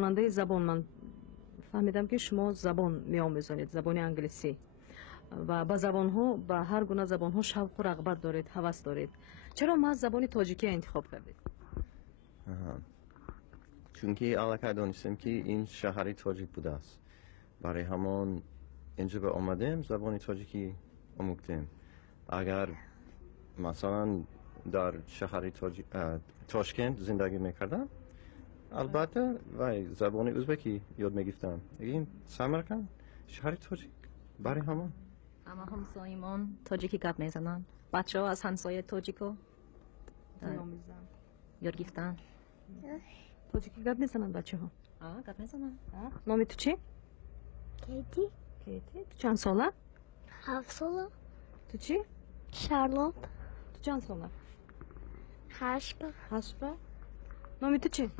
راننده زبان من فهمیدم که شما زبان می‌آموزید، زبان انگلیسی و با زبان‌ها، با هر گونه زبان‌ها شوق و رغبت دارید، هوس دارید. چرا ما زبان تاجیکی انتخاب کردید؟ چون که علاقه دانستم که این شهری تاجیک بوده است. برای همان اینجا به آمدیم زبان تاجیکی آموختیم. اگر مثلا در شهری تاشکند زندگی میکردم البته و زبان ازبکی یاد میگرفتم. این سمرقند شهر تاجیک برای همان اما همسایمان تاجیکی گپ میزنن. بچه ها از همسایه تاجیکو یاد گرفتن. تاجیکی گپ میزنن بچه ها؟ گپ میزنن. نام تو چی؟ کیتی. کیتی. تو چند ساله؟ 7 ساله. تو چی؟ شارلوت. تو چند ساله؟ 8. 8. نام تو چی؟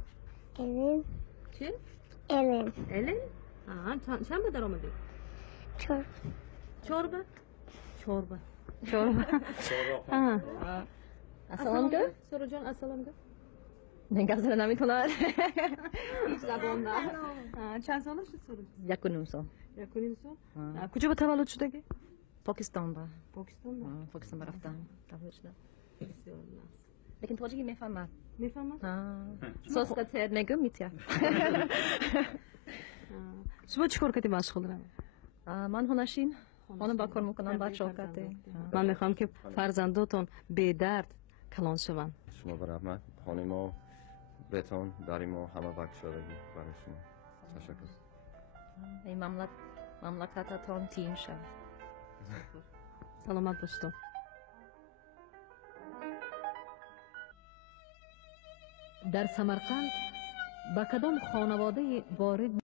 الین. چی؟ الین. الین؟ چند به در آمدی؟ 4. چوربه؟ چوربه. Assalamu alaikum. سورو جان assalamu alaikum. نگذره نمیتونه. زبان نه. چند ساله شد سورو؟ 1.5 سال. 1.5 سال؟ کجا به تولد شدگی؟ پاکستان با. پاکستان رفتم. تولد شدم. بسیار ناس. لیکن تاجیکی میفهمم. میفهمم؟ سوس قطعه نگم میتونم. شما چیکار کردی مشغول رو؟ من هنرشین. خانم با کار میکنم بچه ها کرده. من میخوام که فرزنداتون به درد کلان شوند. شما به رحمت خانم بتون داری ما همه وقت شدگی برای شما تشکر. این مملکتتان تیم شد. سلامت باشتون. در سمرقند با کدام خانواده وارد